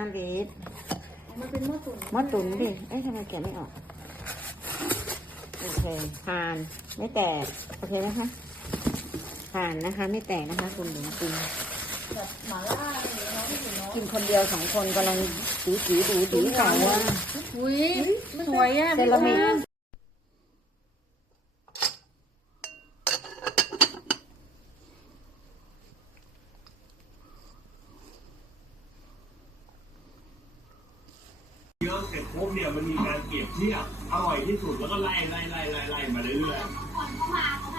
ห้าลิตรมันเป็นหม้อตุ๋นหม้อตุ๋นดิ เอ๊ะทำไมแกะไม่ออก โอเคผ่าน ไม่แตก โอเคนะคะ ผ่านนะคะ ไม่แตกนะคะ คุณหญิงกินแบบหม่าล่าอะไรอย่างเงี้ยเนาะพี่หนูเนาะกินคนเดียวสองคนกำลังสีสีดูดีเหงาว่าอุ้ยสวยอะเซรามิก เยอะเสร็จ ปุ๊บเนี่ยมันมีการเปรียบเทียบอร่อยที่สุดแล้วก็ไล่ไล่ไล่ไล่ไล่มาเรื่อยๆ